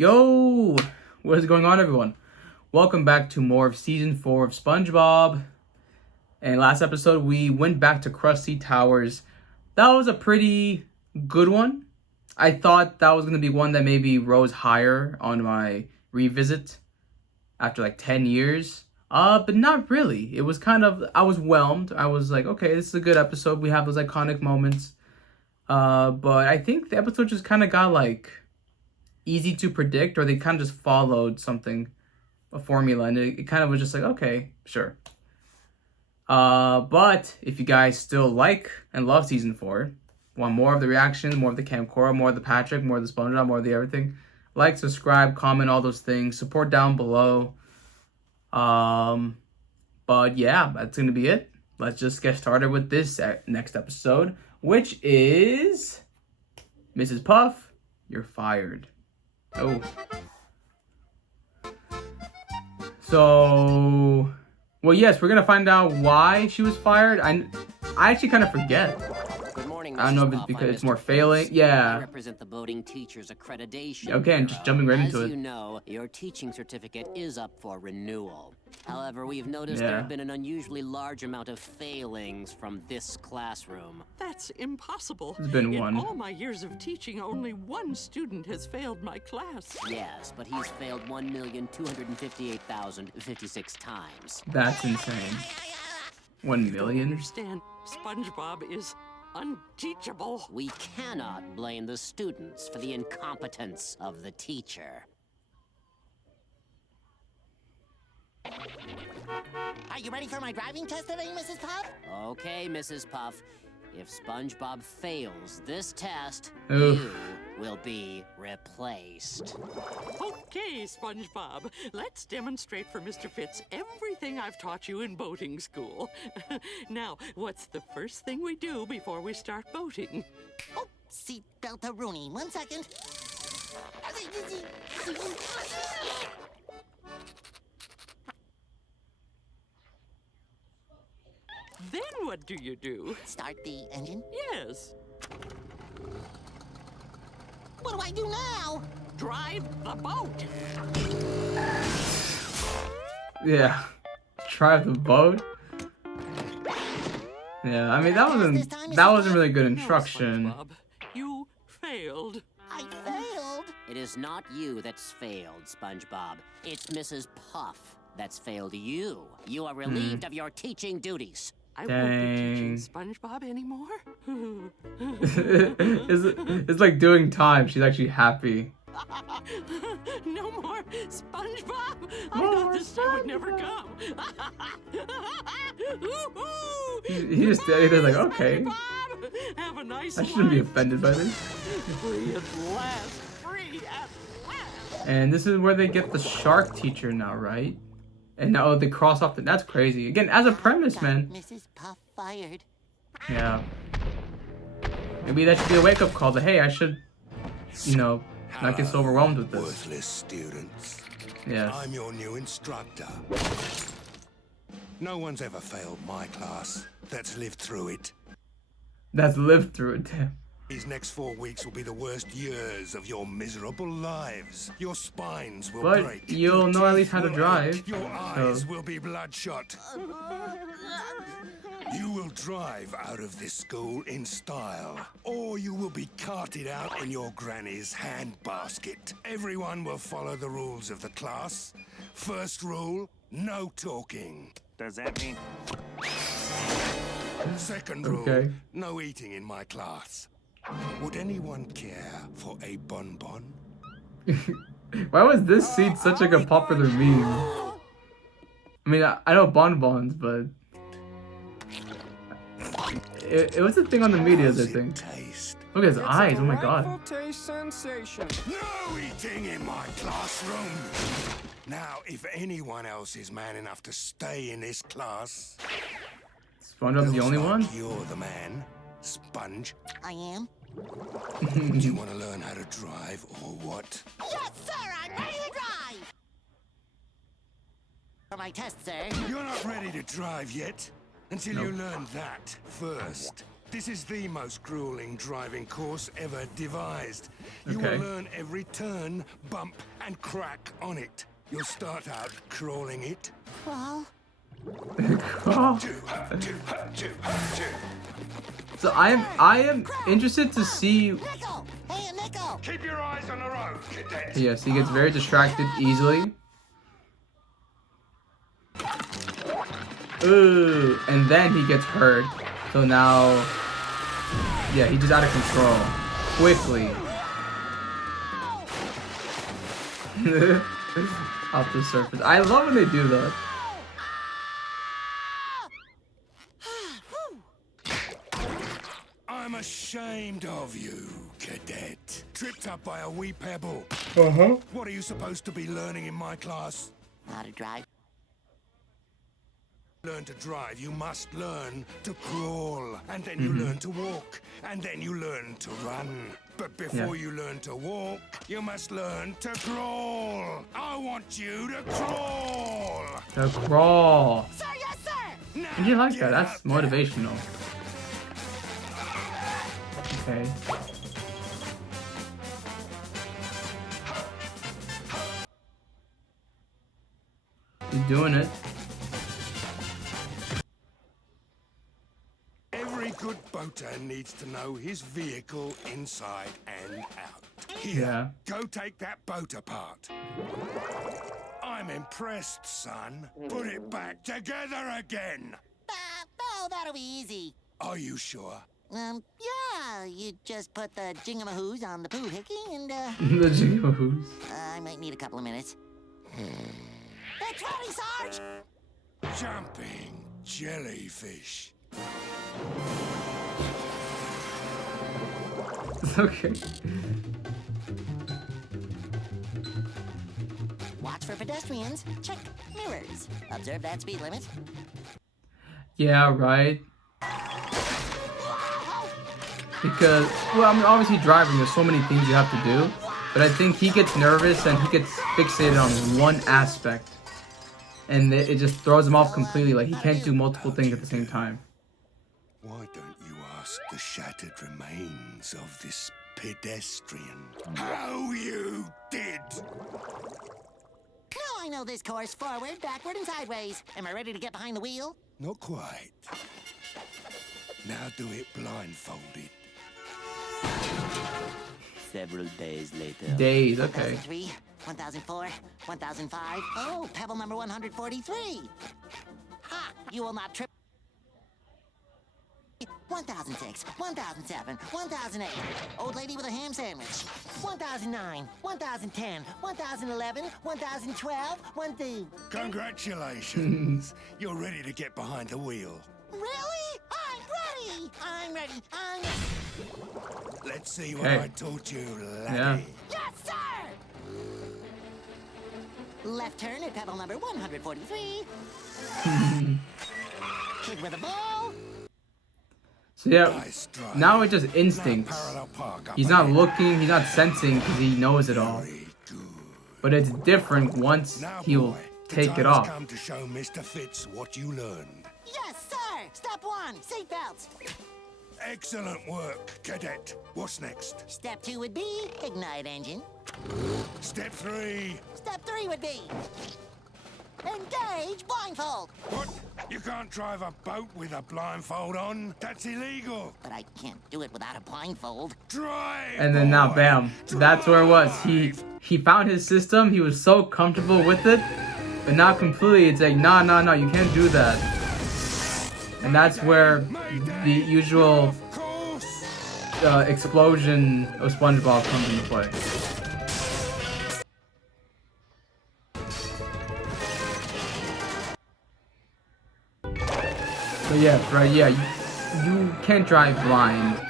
Yo, what is going on, everyone? Welcome back to more of season 4 of SpongeBob. And last episode, we went back to Krusty Towers. That was a pretty good one. I thought that was going to be one that maybe rose higher on my revisit after like 10 years. But not really. It was kind of, I was whelmed. I was like, okay, this is a good episode. We have those iconic moments. But I think the episode just kind of got like easy to predict, or they kind of just followed a formula, and it kind of was just like, okay, sure. But if you guys still like and love season 4, want more of the reaction, more of the Camcora, more of the Patrick, more of the SpongeBob, more of the everything, like, subscribe, comment, all those things, support down below. But yeah, that's gonna be it. Let's just get started with this next episode, which is Ms.Puff, you're fired. Oh. So, well, yes, we're gonna find out why she was fired. I actually kind of forget. Good morning, I don't know if it's because it's more failing. Yeah. I represent the voting teachers accreditation. Okay, and just jumping right into it. As you know, your teaching certificate is up for renewal. However, we've noticed there have been an unusually large amount of failings from this classroom. That's impossible. There's been one. In all my years of teaching, only one student has failed my class. Yes, but he's failed 1,258,056 times. That's insane. 1 million? Understand, SpongeBob is unteachable. We cannot blame the students for the incompetence of the teacher. Are you ready for my driving test today, Mrs. Puff? Okay, Mrs. Puff. If SpongeBob fails this test, Oof. you will be replaced. Okay, SpongeBob. Let's demonstrate for Mr. Fitz everything I've taught you in boating school. Now, what's the first thing we do before we start boating? Oh, seatbelt a Rooney. 1 second. Then what do you do? Start the engine. Yes. What do I do now? Drive the boat. Yeah. Drive the boat? Yeah, I mean, that wasn't really good instruction. No, SpongeBob. You failed. I failed. It is not you that's failed, SpongeBob. It's Mrs. Puff that's failed you. You are relieved of your teaching duties. I won't be teaching Dang. SpongeBob anymore. It's like doing time. She's actually happy. No more SpongeBob. I More thought this day would never come. He just stayed there like, okay. SpongeBob, have a nice I shouldn't be life. offended by this. Free at last. Free at last. And this is where they get the shark teacher now, right? And now they cross off that's crazy. Again, as a premise, man. Mrs. Puff fired. Yeah. Maybe that should be a wake-up call that, hey, I should, not get so overwhelmed with this. Worthless students. Yes. I'm your new instructor. No one's ever failed my class. That's lived through it. That's lived through it, damn. These next 4 weeks will be the worst years of your miserable lives. Your spines will But break. you'll your know at teeth least how to will drive, ache, Your so- eyes will be bloodshot. You will drive out of this school in style, or you will be carted out in your granny's handbasket. Everyone will follow the rules of the class. First rule, no talking. Does that mean Second rule, Okay. no eating in my class. Would anyone care for a bonbon? Why was this seat such like a popular meme? I mean, I know bonbons, but it was a thing on the media, I How's it think. taste? Look at his eyes, oh my god. taste sensation? No eating in my classroom! Now, if anyone else is man enough to stay in this class... SpongeBob's the looks only like one? You're the man, Sponge. I am. Do you want to learn how to drive or what? Yes, sir. I'm ready to drive. For my test, sir. You're not ready to drive yet until you learn that first. This is the most grueling driving course ever devised. You Okay. will learn every turn, bump, and crack on it. You'll start out crawling it. Crawl? Oh. So I am interested to see. Nickel! Hey, a nickel! Keep your eyes on the road, cadet. Yes, he gets very distracted easily. Ooh, and then he gets hurt. So now, yeah, he's just out of control. Quickly. Off the surface. I love when they do that. I'm ashamed of you, cadet. Tripped up by a wee pebble. Uh-huh. What are you supposed to be learning in my class? How to drive? Learn to drive, you must learn to crawl, and then you learn to walk, and then you learn to run. But before you learn to walk, you must learn to crawl. I want you to crawl. The crawl. Sir, yes, sir! Now And you like get that. That's out there. motivational. Okay. He's doing it. Every good boater needs to know his vehicle inside and out. Here, Yeah. go take that boat apart. I'm impressed, son. Put it back together again. Oh, that'll be easy. Are you sure? Yeah, you just put the jingamahoos on the poohickey and, The jigaboos. I might need a couple of minutes. It's ready, Sarge! Jumping jellyfish. Okay. Watch for pedestrians. Check mirrors. Observe that speed limit. Yeah, right. Because, well, I mean, obviously driving, there's so many things you have to do. But I think he gets nervous and he gets fixated on one aspect. And it just throws him off completely. Like, he can't do multiple things at the same time. Why don't you ask the shattered remains of this pedestrian how you did? Now I know this course forward, backward, and sideways. Am I ready to get behind the wheel? Not quite. Now do it blindfolded. Several days later. Days, okay. 1003, 1004, 1005. Oh, pebble number 143. Ha! You will not trip. 1006, 1007, 1008. Old lady with a ham sandwich. 1009, 1010, 1011, 1012, 1000. Congratulations. You're ready to get behind the wheel. Really? I'm ready! I'm ready! I'm ready! Let's see what Hey. I taught you, laddie. Yeah. Yes, sir! Left turn at pebble number 143. Kid with a ball. So yeah, Nice drive. now it's just Now instincts. parallel park up He's not ahead. looking, he's not sensing because he knows it all. Very good. But it's different once Now, he'll boy, the take it time's off. come to show Mr. Fitz what you learned. Yes, sir! Step 1, seatbelts. Excellent work, cadet. What's next? Step 2 would be ignite engine. Step 3. Step 3 would be engage blindfold. What? You can't drive a boat with a blindfold on? That's illegal. But I can't do it without a blindfold. Drive. And then now, boy. bam, that's where it was. Drive. He found his system. He was so comfortable with it, but now completely, it's like, nah, you can't do that. And that's where the usual Of course. explosion of SpongeBob comes into play. But yeah, right, yeah, you can't drive blind.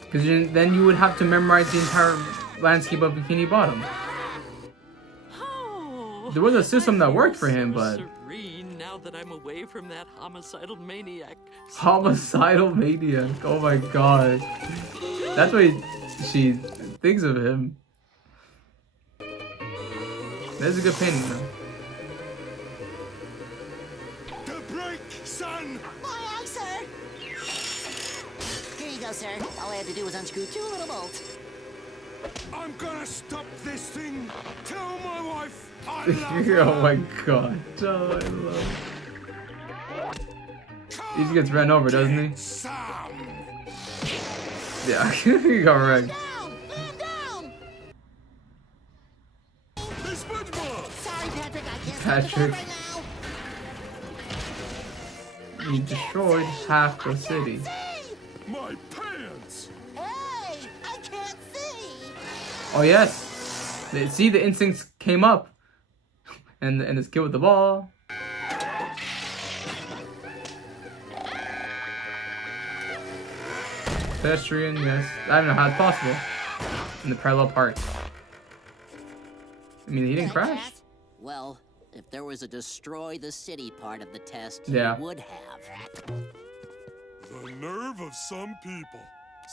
Because then you would have to memorize the entire landscape of Bikini Bottom. Oh, There was a system that I worked feel for him, so but serene now that I'm away from that homicidal maniac. homicidal maniac. Oh my god. That's what she thinks of him. That's a good painting though. The brake, son. Aye, aye, sir. go, sir. All I had to do was unscrew 2 little bolts. I'm gonna stop this thing. Tell my wife I love her. Oh my god. Oh, I love it. He gets ran over, doesn't he? Some. Yeah, he got wrecked. Down! Man down! Miss SpongeBob! Sorry, Patrick, I can't Patrick. stop right now. He destroyed half the city. My pants! Hey, I can't see. Oh yes. See, the instincts came up. And this kid with the ball. Pedestrian, yes. I don't know how it's possible. In the parallel park. I mean, he didn't crash. Well, if there was a destroy the city part of the test, Yeah. you would have. The nerve of some people.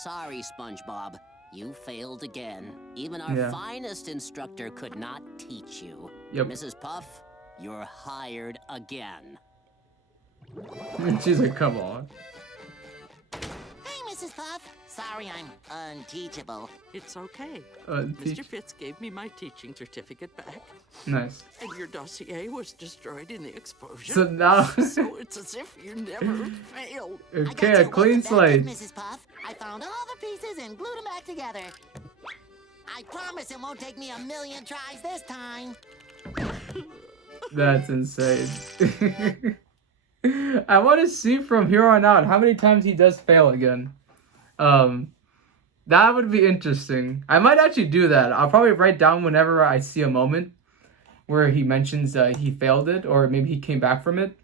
Sorry, SpongeBob. You failed again. Even our Yeah. finest instructor could not teach you. Yep. Ms.Puff, you're hired again. She's like, come on. Hey, Mrs. Puff. Sorry, I'm unteachable. It's okay. Teach. Mr. Fitz gave me my teaching certificate back, Nice. and your dossier was destroyed in the explosion. So now, So it's as if you never failed. I got okay, you a one clean the best, slate. Mrs. Puff. I found all the pieces and glued them back together. I promise it won't take me a million tries this time. That's insane. I want to see from here on out how many times he does fail again. That would be interesting. I might actually do that. I'll probably write down whenever I see a moment where he mentions he failed it, or maybe he came back from it.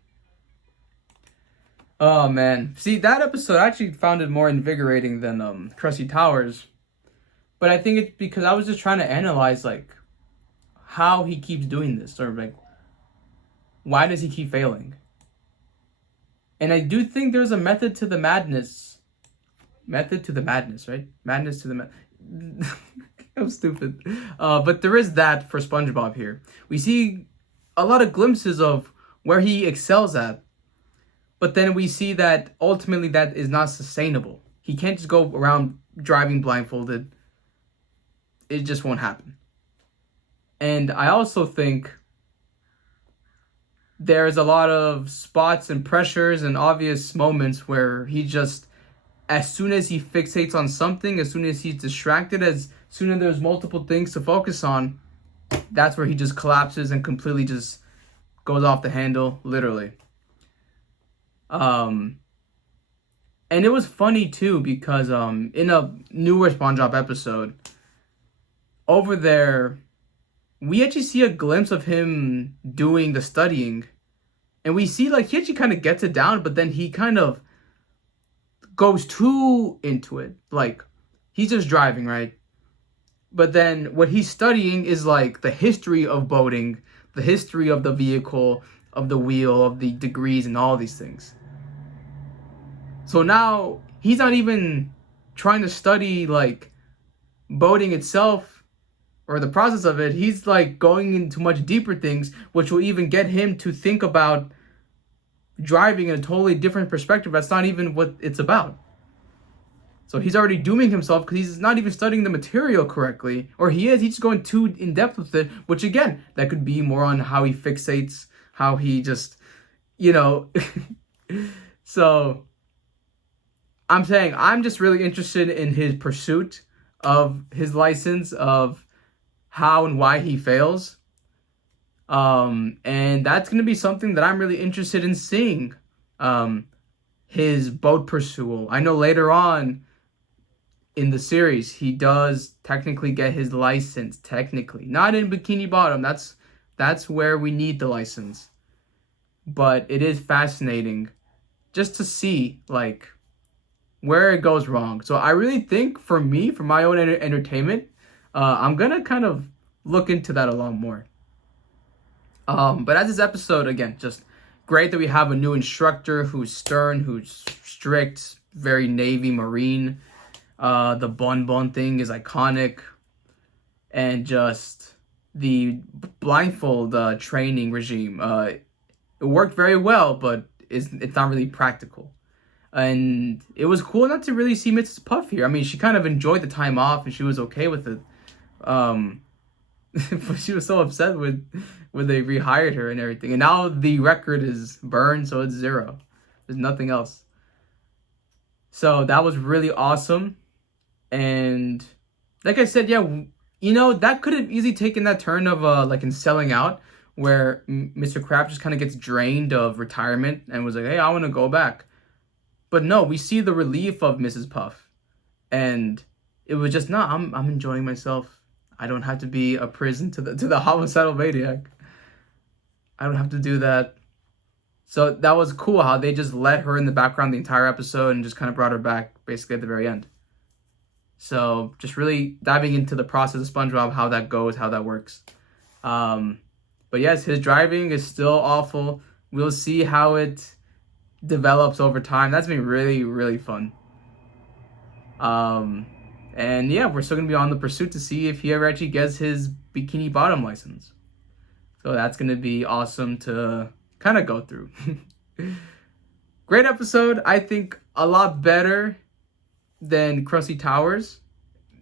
Oh man, see, that episode I actually found it more invigorating than Krusty Towers, but I think it's because I was just trying to analyze like how he keeps doing this, or like why does he keep failing. And I do think there's a method to the madness. Method to the madness, right? Madness to the I'm stupid. But there is that for SpongeBob here. We see a lot of glimpses of where he excels at. But then we see that ultimately that is not sustainable. He can't just go around driving blindfolded. It just won't happen. And I also think there's a lot of spots and pressures and obvious moments where he just, as soon as he fixates on something, as soon as he's distracted, as soon as there's multiple things to focus on, that's where he just collapses and completely just goes off the handle, literally. And it was funny too because in a newer SpongeBob episode, over there, we actually see a glimpse of him doing the studying. And we see like he actually kind of gets it down, but then he kind of goes too into it. Like, he's just driving, right? But then what he's studying is like the history of boating, the history of the vehicle, of the wheel, of the degrees, and all these things. So now he's not even trying to study like boating itself or the process of it. He's like going into much deeper things, which will even get him to think about driving in a totally different perspective. That's not even what it's about. So he's already dooming himself because he's not even studying the material correctly, or he's just going too in depth with it, which again, that could be more on how he fixates, how he just, so I'm saying I'm just really interested in his pursuit of his license, of how and why he fails. And that's going to be something that I'm really interested in seeing, his boat pursuit. I know later on in the series, he does technically get his license, technically. Not in Bikini Bottom, that's where we need the license. But it is fascinating just to see, like, where it goes wrong. So I really think, for me, for my own entertainment, I'm going to kind of look into that a lot more. But as this episode, again, just great that we have a new instructor who's stern, who's strict, very Navy Marine. The Bon thing is iconic. And just the blindfold training regime. It worked very well, but it's not really practical. And it was cool not to really see Mrs. Puff here. I mean, she kind of enjoyed the time off and she was okay with it. But she was so upset when they rehired her and everything. And now the record is burned, so it's 0. There's nothing else. So that was really awesome. And like I said, yeah, you know, that could have easily taken that turn of like in Selling Out, where Mr. Krabs just kind of gets drained of retirement and was like, hey, I want to go back. But no, we see the relief of Mrs. Puff. And it was just, no, I'm enjoying myself. I don't have to be a prison to the homicidal maniac. I don't have to do that. So that was cool how they just let her in the background the entire episode and just kind of brought her back basically at the very end. So just really diving into the process of SpongeBob, how that goes, how that works. But yes, his driving is still awful. We'll see how it develops over time. That's been really, really fun. And yeah, we're still going to be on the pursuit to see if he ever actually gets his Bikini Bottom license. So that's going to be awesome to kind of go through. Great episode. I think a lot better than Krusty Towers.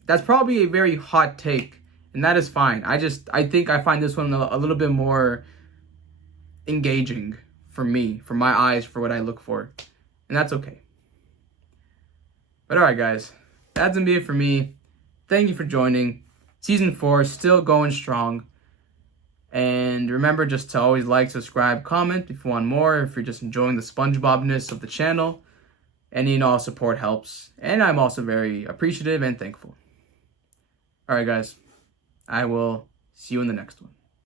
That's probably a very hot take, and that is fine. I think I find this one a little bit more engaging for me, for my eyes, for what I look for. And that's okay. But alright guys, that's gonna be it for me. Thank you for joining. Season 4 still going strong. And remember just to always like, subscribe, comment if you want more, if you're just enjoying the SpongeBob-ness of the channel. Any all support helps. And I'm also very appreciative and thankful. Alright guys, I will see you in the next one.